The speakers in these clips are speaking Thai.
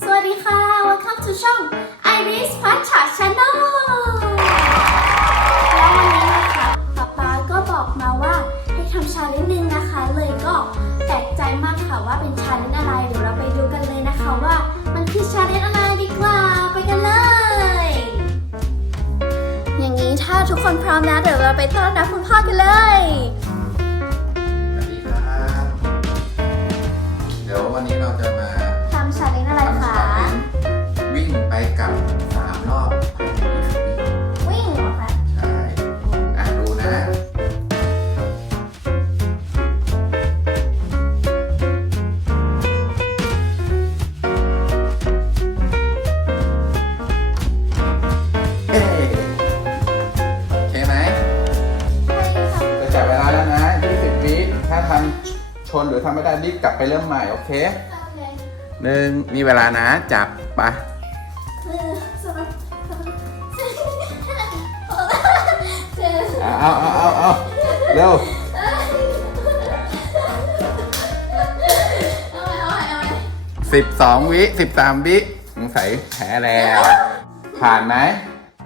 สวัสดีค่ะ welcome to ช่อง Iris พัชชา Channel แล้ววันนี้นะคะป๊าป๊าก็บอกมาว่าให้ทำชาเลนจ์นึงนะคะ เลยก็แปลกใจมากค่ะว่าเป็นชาเลนจ์อะไร เดี๋ยวเราไปดูกันเลยนะคะว่ามันคือชาเลนจ์อะไรดีกว่า ไปกันเลย อย่างนี้ถ้าทุกคนพร้อมนะเดี๋ยวเราไปต้อนรับคุณพ่อกันเลย ชนหรือทำไม่ได้รีบกลับไปเริ่มใหม่โอเคโอเคหนึ่งมีเวลานะจับไปะเออสมัครสมัครเจอเอาเอาเอาเอาเอาเร็วเอาไว้เอาไว้เอาไว้สิบสองวิสิบสามวิสงสัยแพ้แล้ว ผ่านไหม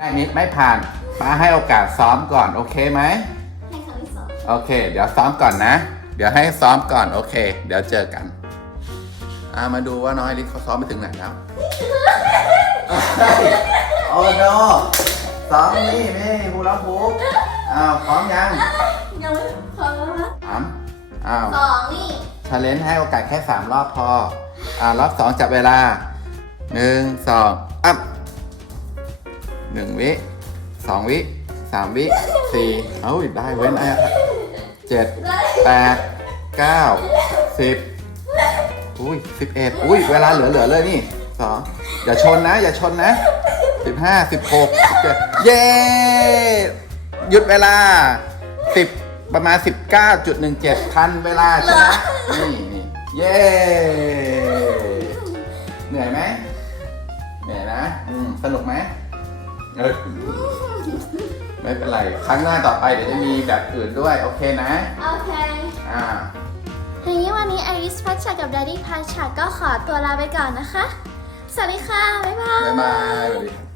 อันนี้ไม่ผ่านป้าให้โอกาสซ้อมก่อน โอเคไหมให้ครั้งที่สองโอเค เดี๋ยวซ้อมก่อนนะ เดี๋ยวให้ซ้อมก่อนโอเค เดี๋ยวเจอกันอ่ามาดูว่าน้องไอริสเขาซ้อมไปถึงไหนแล้วโอ้โนซ้อมนี่นี่บูรับบูอ้าวพร้อมยังยังไม่พอแล้วนะสามอ้าวสองนี่ชาเลนจ์ให้โอกาสแค่3รอบพอ อ่ารอบ2จับเวลา1 2อัพหนึ่งวิสองวิสามวิสี่เอ้ยได้เว้นไอ้ เจ็ดแปดเก้าสิบอุ้ยสิบเอ็ดอุ้ยเวลาเหลือเหลือเลยนี่สองอย่าชนนะ อย่าชนนะสิบห้าสิบหกสิบเจ็ดเย้หยุดเวลาสิบประมาณ 19.17ทันเวลาชนะนี่นี่เย้เหนื่อยไหมเหนื่อยนะ สนุกไหมเออ ไม่เป็นไร ครั้งหน้าต่อไปเดี๋ยวจะมีแบบอื่นด้วย โอเคนะ โอเค อ่า ทีนี้วันนี้ไอริสพัชชากับดดดี้พัชชาก็ขอตัวลาไปก่อนนะคะ สวัสดีค่ะ บ๊ายบาย บ๊ายบายสวัสดีครับ